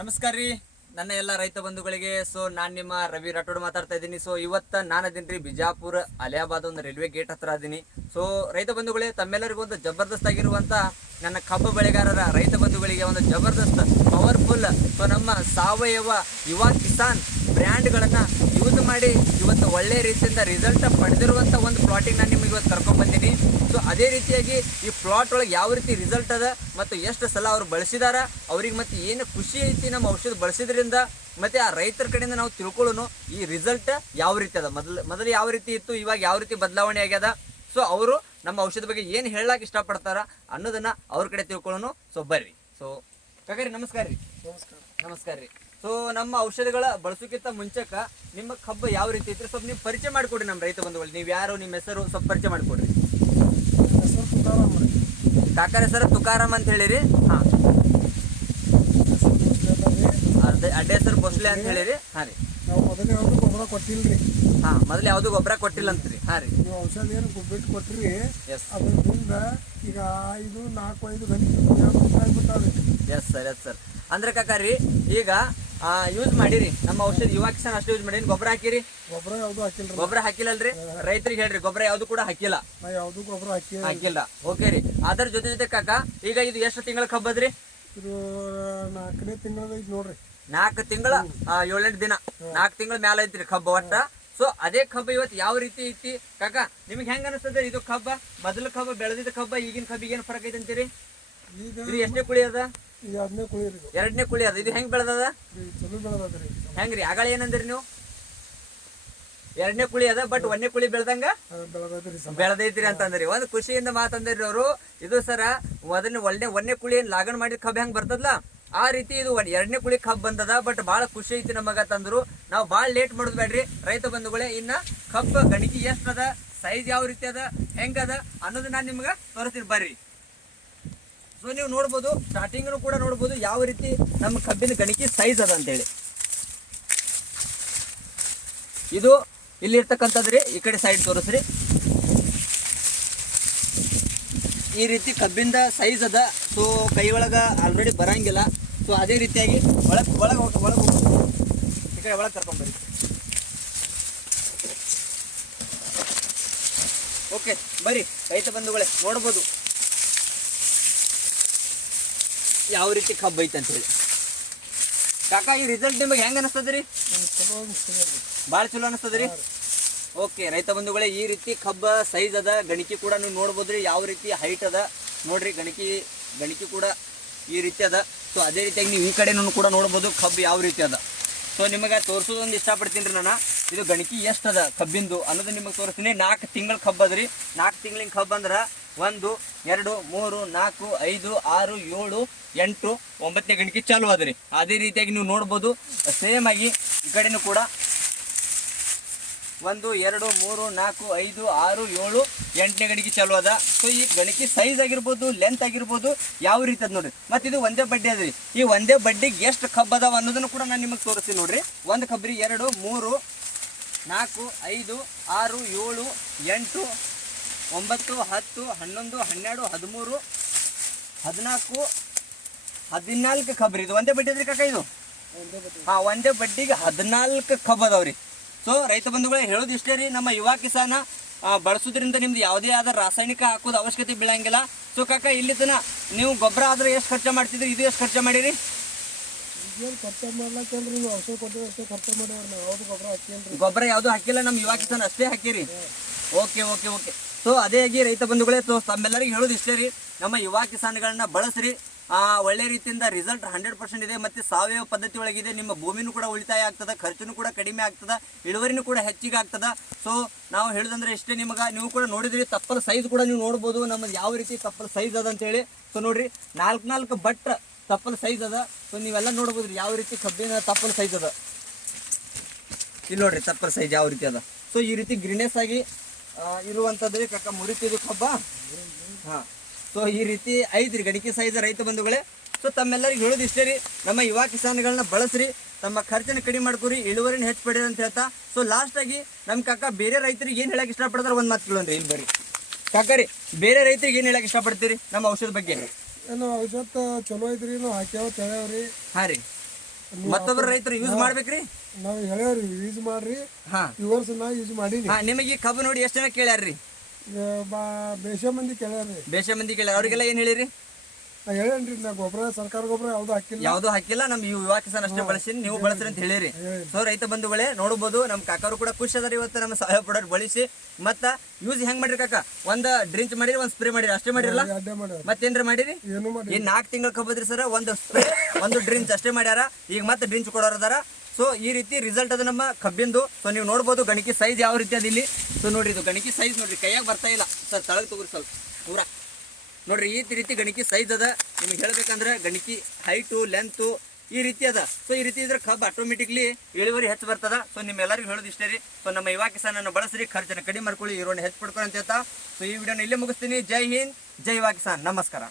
ನಮಸ್ಕಾರ ರೀ. ನನ್ನ ಎಲ್ಲ ರೈತ ಬಂಧುಗಳಿಗೆ ಸೊ ನಾನು ನಿಮ್ಮ ರವಿ ರಾಠೋಡ್ ಮಾತಾಡ್ತಾ ಇದ್ದೀನಿ. ಸೊ ಇವತ್ತ ನಾನು ಅದೀನಿ ರೀ, ಬಿಜಾಪುರ ಅಲಿಯಾಬಾದ್ ಒಂದು ರೈಲ್ವೆ ಗೇಟ್ ಹತ್ರ ಅದೀನಿ. ಸೊ ರೈತ ಬಂಧುಗಳೇ, ತಮ್ಮೆಲ್ಲರಿಗೂ ಒಂದು ಜಬರ್ದಸ್ತ್ ಆಗಿರುವಂತ ನನ್ನ ಕಬ್ಬು ಬೆಳೆಗಾರರ ರೈತ ಬಂಧುಗಳಿಗೆ ಒಂದು ಜಬರ್ದಸ್ತ್ ಪವರ್ಫುಲ್ ಸೊ ನಮ್ಮ ಸಾವಯವ ಯುವ ಕಿಸಾನ್ ಬ್ರ್ಯಾಂಡ್ಗಳನ್ನು ಯೂಸ್ ಮಾಡಿ ಇವತ್ತು ಒಳ್ಳೆ ರೀತಿಯಿಂದ ರಿಸಲ್ಟ್ ಪಡೆದಿರುವಂತ ಒಂದು ಪ್ಲಾಟಿಂಗ್ ನಾನು ನಿಮಗೆ ಇವತ್ತು ಕರ್ಕೊಂಡ್ ಬಂದೀನಿ ಸೊ ಅದೇ ರೀತಿಯಾಗಿ ಈ ಪ್ಲಾಟ್ ಒಳಗೆ ಯಾವ ರೀತಿ ರಿಸಲ್ಟ್ ಅದ ಮತ್ತು ಎಷ್ಟು ಸಲ ಅವ್ರು ಬಳಸಿದಾರ ಅವ್ರಿಗೆ ಮತ್ತೆ ಏನು ಖುಷಿ ಐತಿ ನಮ್ಮ ಔಷಧ ಬಳಸಿದ್ರಿಂದ ಮತ್ತೆ ಆ ರೈತರ ಕಡೆಯಿಂದ ನಾವು ತಿಳ್ಕೊಳ್ಳೋಣ ಈ ರಿಸಲ್ಟ್ ಯಾವ ರೀತಿ ಅದ? ಮೊದಲು ಮೊದಲು ಯಾವ ರೀತಿ ಇತ್ತು ಇವಾಗ ಯಾವ ರೀತಿ ಬದಲಾವಣೆ ಆಗ್ಯದ? ಸೊ ಅವರು ನಮ್ಮ ಔಷಧ ಬಗ್ಗೆ ಏನು ಹೇಳಕ್ಕೆ ಇಷ್ಟಪಡ್ತಾರ ಅನ್ನೋದನ್ನ ಅವ್ರ ಕಡೆ ತಿಳ್ಕೊಳ್ಳೋಣ ಸೊ ಬರ್ರಿ. ಸೊ ಕಾಕರಿ ನಮಸ್ಕಾರ ರೀ. ನಮಸ್ಕಾರ. ನಮಸ್ಕಾರ ರೀ. ಸೊ ನಮ್ಮ ಔಷಧಗಳ ಬಳಸೋಕ್ಕಿಂತ ಮುಂಚೆಕ ನಿಮ್ಮ ಕಬ್ಬು ಯಾವ ರೀತಿ ಇತ್ತು ಸ್ವಲ್ಪ ನೀವು ಪರಿಚಯ ಮಾಡಿಕೊಡ್ರಿ ನಮ್ಮ ರೈತ ಬಂಧುಗಳು. ನೀವು ಯಾರು ನಿಮ್ಮ ಹೆಸರು ಸ್ವಲ್ಪ ಪರಿಚಯ ಮಾಡಿಕೊಡ್ರಿ. ಕಾಕರ ಹೆಸರು ತುಕಾರಾಮ್ ಅಂತ ಹೇಳಿರಿ. ಹಾ. ರೀ ಅದೇ ಅಡ್ಡ ಹೆಸರು ಬೊಸ್ಲೆ ಅಂತ ಹೇಳಿರಿ. ಹಾ ರೀ. ನಾವು ಮೊದಲೇ ಯಾವುದು ಗೊಬ್ಬರ ಕೊಟ್ಟಿಲ್ರಿ. ಹಾ ಮೊದಲು ಯಾವುದು ಗೊಬ್ಬರ ಕೊಟ್ಟಿಲ್ಲ ಅಂತ್ರಿ ಹಾ ರೀ. ನೀವು ಔಷಧ ಏನು ಬಿಟ್ಟು ಕೊಟ್ಟಿರಿ ಎಸ್ ಅದರಿಂದ ಈಗ ಐದು ನಾಲ್ಕು ಐದು ಗಂಟೆ ಎಸ್ ಸರ್ ಎಸ್ ಸರ್ ಅಂದ್ರೆ ಕಾಕಾರಿ ಈಗ ಯೂಸ್ ಮಾಡಿರಿ. ನಮ್ಮ ಔಷಧ ಯುವ ಕಿಸಾನ್ ಅಷ್ಟು ಯೂಸ್ ಮಾಡೀನಿ ಗೊಬ್ಬರ ಹಾಕಿರಿ. ಗೊಬ್ಬರ ಯಾವ್ದು ಹಾಕಿಲ್ಲ ಗೊಬ್ಬರ ಹಾಕಿಲ್ಲಲ್ರಿ? ರೈತರಿಗೆ ಹೇಳ್ರಿ ಗೊಬ್ಬರ ಯಾವ್ದು ಕೂಡ ಹಾಕಿಲ್ಲ. ಯಾವ್ದು ಗೊಬ್ಬರ ಹಾಕಿ ಹಾಕಿಲ್ಲ. ಓಕೆ ರೀ. ಅದರ ಜೊತೆ ಜೊತೆ ಕಾಕ ಈಗ ಇದು ಎಷ್ಟು ತಿಂಗಳ ಕಬ್ಬದ್ರಿ ಇದು ನಾಲ್ಕನೇ ತಿಂಗಳ ನೋಡ್ರಿ. ನಾಲ್ಕು ತಿಂಗಳ? ಏಳೆಂಟು ದಿನ. ನಾಲ್ಕು ತಿಂಗಳ ಮ್ಯಾಲ ಐತ್ರಿ ಕಬ್ಬ ಒಟ್ಟ. ಸೊ ಅದೇ ಕಬ್ಬ ಇವತ್ತು ಯಾವ ರೀತಿ ಐತಿ? ಕಾಕ ನಿಮ್ಗೆ ಹೆಂಗ ಅನಿಸ್ತದೆ ಇದು ಕಬ್ಬ? ಮೊದಲ ಕಬ್ಬ ಬೆಳೆದಿದ್ದ ಕಬ್ಬ ಈಗಿನ ಕಬ್ಬಿಗೆ ಏನ್ ಫರಕ್ ಐತೆ ಅಂತೀರಿ? ಎಷ್ಟೇ ಕುಳಿ ಅದ? ಅದನ್ನೇ ಇದು ಎರಡನೇ ಕುಳಿ ಅದ. ಇದು ಹೆಂಗ್ ಬೆಳೆದದ? ಇದು ಚಲೋ ಬೆಳೆದದ್ರಿ ಹೆಂಗ್ರಿ? ಆಗಳ ಏನಂದ್ರಿ ನೀವು? ಎರಡನೇ ಕುಳಿ ಅದ ಬಟ್ ಒಂದನೇ ಕುಳಿ ಬೆಳ್ದಂಗ? ಬೆಳದೈತ್ರಿ ಅಂತಂದ್ರಿ. ಒಂದ್ ಖುಷಿಯಿಂದ ಮಾತಂದ್ರಿ ಅವರು. ಇದು ಸರ ಮೊದಲನೇ ಒಳ್ಳೆ ಒಂದನೇ ಕುಳಿ ಏನ್ ಲಾಗಣ್ ಮಾಡಿದ ಕಬ್ಬ ಹೆಂಗ್ ಬರ್ತದಲ್ಲ ಆ ರೀತಿ ಇದು ಒಂದ್ ಎರಡನೇ ಕುಳಿ ಕಬ್ ಬಂದದ ಬಟ್ ಬಹಳ ಖುಷಿ ಐತಿ ನಮಗ ತಂದ್ರು. ನಾವು ಬಾಳ ಲೇಟ್ ಮಾಡುದು ಬೇಡ್ರಿ. ರೈತ ಬಂಧುಗಳೇ ಇನ್ನ ಕಬ್ಬ ಗಣಿಕೆ ಎಷ್ಟದ ಅದ? ಸೈಜ್ ಯಾವ ರೀತಿ ಅದ? ಹೆಂಗದ ಅನ್ನೋದು ನಾನು ನಿಮ್ಗ ತೋರಿಸ್ತೀನಿ. ಬರ್ರಿ. ಸೊ ನೀವು ನೋಡ್ಬೋದು ಸ್ಟಾರ್ಟಿಂಗ್ ಕೂಡ ನೋಡ್ಬೋದು, ಯಾವ ರೀತಿ ನಮ್ಮ ಕಬ್ಬಿನ ಗಣಿಕೆ ಸೈಜ್ ಅದ ಅಂತೇಳಿ. ಇದು ಇಲ್ಲಿರ್ತಕ್ಕಂಥದ್ದು ರೀ ಈ ಕಡೆ ಸೈಡ್ ತೋರಿಸ್ರಿ. ಈ ರೀತಿ ಕಬ್ಬಿಂದ ಸೈಜ್ ಅದ. ಸೊ ಕೈ ಒಳಗೆ ಆಲ್ರೆಡಿ ಬರಂಗಿಲ್ಲ. ಸೊ ಅದೇ ರೀತಿಯಾಗಿ ಒಳಗೆ ಒಳಗೆ ಒಳಗೆ ಈ ಕಡೆ ಒಳಗೆ ಕರ್ಕೊಂಡ್ಬರಿ ಓಕೆ ಬರ್ರಿ. ರೈತ ಬಂಧುಗಳೇ, ನೋಡ್ಬೋದು. ಯಾವ ರೀತಿ ಕಬ್ಬು ಐತೆ ಅಂತ ಹೇಳಿ. ಕಾಕ, ಈ ರಿಸಲ್ಟ್ ನಿಮಗೆ ಹೆಂಗ ಅನಿಸ್ತದ್ರಿ? ರೀ ಭಾಳ ಚಲೋ ಅನಿಸ್ತದ್ರಿ? ಓಕೆ ರೈತ ಬಂಧುಗಳೇ, ಈ ರೀತಿ ಕಬ್ಬ ಸೈಜ್ ಅದ, ಗಣಿಕೆ ಕೂಡ ನೀವು ನೋಡ್ಬೋದ್ರಿ, ಯಾವ ರೀತಿ ಹೈಟ್ ಅದ. ನೋಡ್ರಿ, ಗಣಿಕೆ ಗಣಿಕೆ ಕೂಡ ಈ ರೀತಿ ಅದ. ಸೊ ಅದೇ ರೀತಿಯಾಗಿ ನೀವು ಈ ಕಡೆನೂ ಕೂಡ ನೋಡ್ಬೋದು ಕಬ್ಬು ಯಾವ ರೀತಿ ಅದ. ಸೊ ನಿಮಗೆ ತೋರಿಸೋದೊಂದು ಇಷ್ಟಪಡ್ತೀನಿ ರೀ ನಾನು. ಇದು ಗಣಿಕೆ ಎಷ್ಟು ಅದ ಕಬ್ಬಿಂದು ಅನ್ನೋದು ನಿಮಗೆ ತೋರಿಸ್ತೀನಿ. ನಾಲ್ಕು ತಿಂಗಳ ಕಬ್ಬು ಅದ್ರಿ. ನಾಲ್ಕು ತಿಂಗಳಿನ ಕಬ್ಬು ಅಂದ್ರೆ ಒಂದು, ಎರಡು, ಮೂರು, ನಾಲ್ಕು, ಐದು, ಆರು, ಏಳು, ಎಂಟು, ಒಂಬತ್ತನೇ ಗಂಟೆಗೆ ಚಾಲು ಅದ್ರಿ ಅದೇ ರೀತಿಯಾಗಿ ನೀವು ನೋಡ್ಬೋದು. ಸೇಮ್ ಆಗಿ ಈ ಕಡೆನೂ ಕೂಡ. ಒಂದು, ಎರಡು, ಮೂರು, ನಾಲ್ಕು, ಐದು, ಆರು, ಏಳು, ಎಂಟನೇ ಗಣಿಕೆ ಚಾಲು ಅದ. ಸೊ ಈ ಗಣಿಕೆ ಸೈಜ್ ಆಗಿರ್ಬೋದು ಲೆಂತ್ ಆಗಿರ್ಬೋದು, ಯಾವ ರೀತಿ ಅದ ನೋಡ್ರಿ. ಮತ್ತು ಇದು ಒಂದೇ ಬಡ್ಡಿ ಅದ್ರಿ. ಈ ಒಂದೇ ಬಡ್ಡಿಗೆ ಎಷ್ಟು ಕಬ್ಬು ಅದಾವ ಅನ್ನೋದನ್ನು ಕೂಡ ನಾನು ನಿಮಗೆ ತೋರಿಸ್ತೀನಿ ನೋಡ್ರಿ. ಒಂದು ಕಬ್ಬರಿ ಎರಡು, ಮೂರು, ನಾಲ್ಕು, ಐದು, ಆರು, ಏಳು, ಎಂಟು ಒಂಬತ್ತು ಹತ್ತು ಹನ್ನೊಂದು ಹನ್ನೆರಡು ಹದಿಮೂರು ಹದಿನಾಲ್ಕು ಹದಿನಾಲ್ಕು ಕಬ್ರಿ ಇದು. ಒಂದೇ ಬಡ್ಡಿ ಅದ್ರಿ ಕಾಕ ಇದು? ಹಾ ಒಂದೇ ಬಡ್ಡಿಗೆ ಹದಿನಾಲ್ಕು ಕಬ್ ಅದಾವ್ರಿ ಸೊ ರೈತ ಬಂಧುಗಳೇ ಹೇಳೋದು ಇಷ್ಟೇ ರೀ ನಮ್ಮ ಯುವ ಕಿಸಾನ ಬಳಸೋದ್ರಿಂದ ನಿಮ್ದು ಯಾವುದೇ ಆದ ರಾಸಾಯನಿಕ ಹಾಕೋದು ಅವಶ್ಯಕತೆ ಬೀಳಂಗಿಲ್ಲ. ಸೊ ಕಾಕ ಇಲ್ಲಿ ತನ ನೀವು ಗೊಬ್ಬರ ಆದ್ರೆ ಎಷ್ಟು ಖರ್ಚು ಮಾಡ್ತಿದ್ರಿ ಇದು ಎಷ್ಟು ಖರ್ಚು ಮಾಡಿರಿ? ಗೊಬ್ಬರ ಯಾವುದು ಹಾಕಿಲ್ಲ ನಮ್ಮ ಯುವ ಕಿಸಾನ್ ಅಷ್ಟೇ ಹಾಕಿರಿ. ಓಕೆ ಓಕೆ ಓಕೆ ಸೊ ಅದೇ ಆಗಿ ರೈತ ಬಂಧುಗಳೇ, ಸೊ ತಮ್ಮೆಲ್ಲರಿಗೂ ಹೇಳೋದು ಇಷ್ಟೇ ರೀ. ನಮ್ಮ ಯುವ ಕಿಸಾನ್ಗಳನ್ನ ಬಳಸ್ರಿ. ಒಳ್ಳೆ ರೀತಿಯಿಂದ ರಿಸಲ್ಟ್ ಹಂಡ್ರೆಡ್ ಪರ್ಸೆಂಟ್ ಇದೆ. ಮತ್ತೆ ಸಾವಯವ ಪದ್ಧತಿ ಒಳಗಿದೆ. ನಿಮ್ಮ ಭೂಮಿನೂ ಕೂಡ ಉಳಿತಾಯ ಆಗ್ತದೆ, ಖರ್ಚುನು ಕೂಡ ಕಡಿಮೆ ಆಗ್ತದೆ, ಇಳುವರಿನೂ ಕೂಡ ಹೆಚ್ಚಿಗೆ ಆಗ್ತದೆ. ಸೊ ನಾವು ಹೇಳೋದಂದ್ರೆ ಇಷ್ಟೇ ನಿಮಗೆ. ನೀವು ಕೂಡ ನೋಡಿದ್ರಿ, ತಪ್ಪಲ ಸೈಜ್ ಕೂಡ ನೀವು ನೋಡ್ಬೋದು. ನಮ್ಮದು ಯಾವ ರೀತಿ ತಪ್ಪಲ ಸೈಜ್ ಅದ ಅಂತೇಳಿ. ಸೊ ನೋಡ್ರಿ, ನಾಲ್ಕು ನಾಲ್ಕು ಬಟ್ ತಪ್ಪಲ ಸೈಜ್ ಅದ. ಸೊ ನೀವೆಲ್ಲ ನೋಡ್ಬೋದು ಯಾವ ರೀತಿ ಕಬ್ಬಿನ ತಪ್ಪಲ ಸೈಜ್ ಅದ. ಇಲ್ಲಿ ನೋಡ್ರಿ, ತಪ್ಪಲ ಸೈಜ್ ಯಾವ ರೀತಿ ಅದ. ಸೊ ಈ ರೀತಿ ಗ್ರೀನೆಸ್ ಆಗಿ ಇರುವಂಥದ್ರಿ ಕಕ್ಕ ಮುರಿತಿದ್ದು ಕಬ್ಬ. ಹಾ. ಸೊ ಈ ರೀತಿ ಐತ್ರಿ ಗಣಿಕೆ ಸೈಜ್ ರೈತ ಬಂಧುಗಳೇ. ಸೊ ತಮ್ಮೆಲ್ಲರಿಗೆ ಹೇಳೋದು ಇಷ್ಟೇ ರೀ. ನಮ್ಮ ಯುವ ಕಿಸಾನ್ಗಳನ್ನ ಬಳಸ್ರಿ. ತಮ್ಮ ಖರ್ಚನ್ನ ಕಡಿಮೆ ಮಾಡ್ಕೊರಿ. ಇಳುವರಿನ ಹೆಚ್ಚು ಪಡೀರಿ ಅಂತ ಹೇಳ್ತಾ. ಸೊ ಲಾಸ್ಟ್ ಆಗಿ ನಮ್ಮ ಕಕ್ಕ ಬೇರೆ ರೈತರಿಗೆ ಏನು ಹೇಳಕ್ ಇಷ್ಟಪಡ್ತಾರೆ ಒಂದು ಮಾತು ಕೇಳೋದ್ರಿ ಇಲ್ಲಿ ಬರ್ರಿ. ಕಾಕರಿ ಬೇರೆ ರೈತರಿಗೆ ಏನು ಹೇಳಕ್ ಇಷ್ಟಪಡ್ತೀರಿ? ನಮ್ಮ ಔಷಧ ಬಗ್ಗೆ. ಏನು ಔಷಧ ಚಲೋ ಐತ್ರಿ ನಾವು ಹಾಕ್ಯಾವ ತೆಳ್ಯಾವ್ರಿ ಹಾಂ ರೀ. ಮತ್ತೊಬ್ಬರು ರೈತರು ಯೂಸ್ ಮಾಡ್ಬೇಕ್ರಿ? ನಾವು ಹೇಳ್ಯಾರಿ ಯೂಸ್ ಮಾಡ್ರಿ. ಹಾ. ಈ ವರ್ಷ ನಾ ಯೂಸ್ ಮಾಡೀನಿ. ಹಾ ನಿಮಗೆ ಈ ಕಬ್ಬು ನೋಡಿ ಎಷ್ಟು ಜನ ಕೇಳ್ಯಾರ್ರಿ? ಬೇಷ ಮಂದಿ ಕೇಳ್ಯಾರ್ರಿ. ಬೇಷ ಮಂದಿ ಕೇಳ್ಯಾರ. ಅವ್ರಿಗೆಲ್ಲ ಏನ್ ಹೇಳಿರಿ? ನಾ ಹೇಳೇನ್ರಿ ನಾ ಗೊಬ್ಬರ ಸರ್ಕಾರ ಗೊಬ್ಬರ ಯಾವ್ದು ಹಾಕಿಲ್ಲ. ಯಾವ್ದು ಹಾಕಿಲ್ಲ ನಮ್ ಈ ಯುವ ಕಿಸಾನ್ ಅಷ್ಟೇ ಬಳಸಿ ನೀವು ಬಳಸ್ರಿ ಅಂತ ಹೇಳಿರಿ. ಸೊ ರೈತ ಬಂಧುಗಳೇ ನೋಡಬಹುದು ನಮ್ ಕಾಕರು ಕೂಡ ಖುಷಿ ಅದಾರ ಇವತ್ತು ನಮ್ಮ ಸಹಾಯ ಪ್ರಾಡಕ್ಟ್ ಬಳಸಿ. ಮತ್ತ ಯೂಸ್ ಹೆಂಗ್ ಮಾಡಿರಿ ಕಾಕ? ಒಂದ್ ಡ್ರಿಂಕ್ ಮಾಡಿರಿ ಒಂದ್ ಸ್ಪ್ರೇ ಮಾಡಿರಿ ಅಷ್ಟೇ ಮಾಡಿರಲ್ಲ? ಅಡ್ಡೆ ಮಾಡ್ಯಾರ ಮತ್ತೇನ್ರ ಮಾಡಿರಿ? ಏನು ಮಾಡಿ ಈ ನಾಲ್ಕು ತಿಂಗಳ ಕಬ್ಬದ್ರಿ ಸರ್ ಒಂದು ಸ್ಪ್ರೇ ಒಂದು ಡ್ರಿಂಕ್ಸ್ ಅಷ್ಟೇ ಮಾಡ್ಯಾರ. ಈಗ ಮತ್ತೆ ಡ್ರಿಂಚ್ ಕೊಡೋರು ಅದಾರ. ಸೊ ಈ ರೀತಿ ರಿಸಲ್ಟ್ ಅದು ನಮ್ಮ ಕಬ್ಬಿಂದು. ಸೊ ನೀವು ನೋಡ್ಬೋದು ಗಣಕಿ ಸೈಜ್ ಯಾವ ರೀತಿ ಅದಿಲ್ಲಿ. ಸೊ ನೋಡ್ರಿ ಇದು ಗಣಕಿ ಸೈಜ್ ನೋಡ್ರಿ. ಕೈಯಾಗ ಬರ್ತಾ ಇಲ್ಲ. ಸರ್ ತಳಗ್ ತಗೋರಿ ಸ್ವಲ್ಪ. ಪೂರ. ನೋಡ್ರಿ, ಈ ರೀತಿ ಗಣಕಿ ಸೈಜ್ ಅದ. ನಿಮ್ಗೆ ಹೇಳ್ಬೇಕಂದ್ರೆ ಗಣಕಿ ಹೈಟು ಲೆಂತು ಈ ರೀತಿ ಅದ. ಸೊ ಈ ರೀತಿ ಇದ್ರೆ ಕಬ್ಬು ಆಟೋಮೆಟಿಕ್ಲಿ ಇಳುವರಿ ಹೆಚ್ಚು ಬರ್ತದ. ಸೊ ನಿಮ್ಮೆಲ್ಲರಿಗೂ ಹೇಳೋದು ಇಷ್ಟೇ ರೀ. ಸೊ ನಮ್ಮ ಯುವ ಕಿಸಾನನ್ನು ಬಳಸ್ರಿ. ಖರ್ಚನ್ನು ಕಡಿಮೆ ಮಾಡ್ಕೊಳ್ಳಿ. ಇರೋಣ ಹೆಚ್ಚು ಪಡ್ಕೊಳ್ಳಿ ಅಂತ ಹೇಳ್ತಾ. ಸೊ ಈ ವಿಡಿಯೋನ ಇಲ್ಲೇ ಮುಗಿಸ್ತೀನಿ. ಜೈ ಹಿಂದ್, ಜೈ ಯುವ ನಮಸ್ಕಾರ.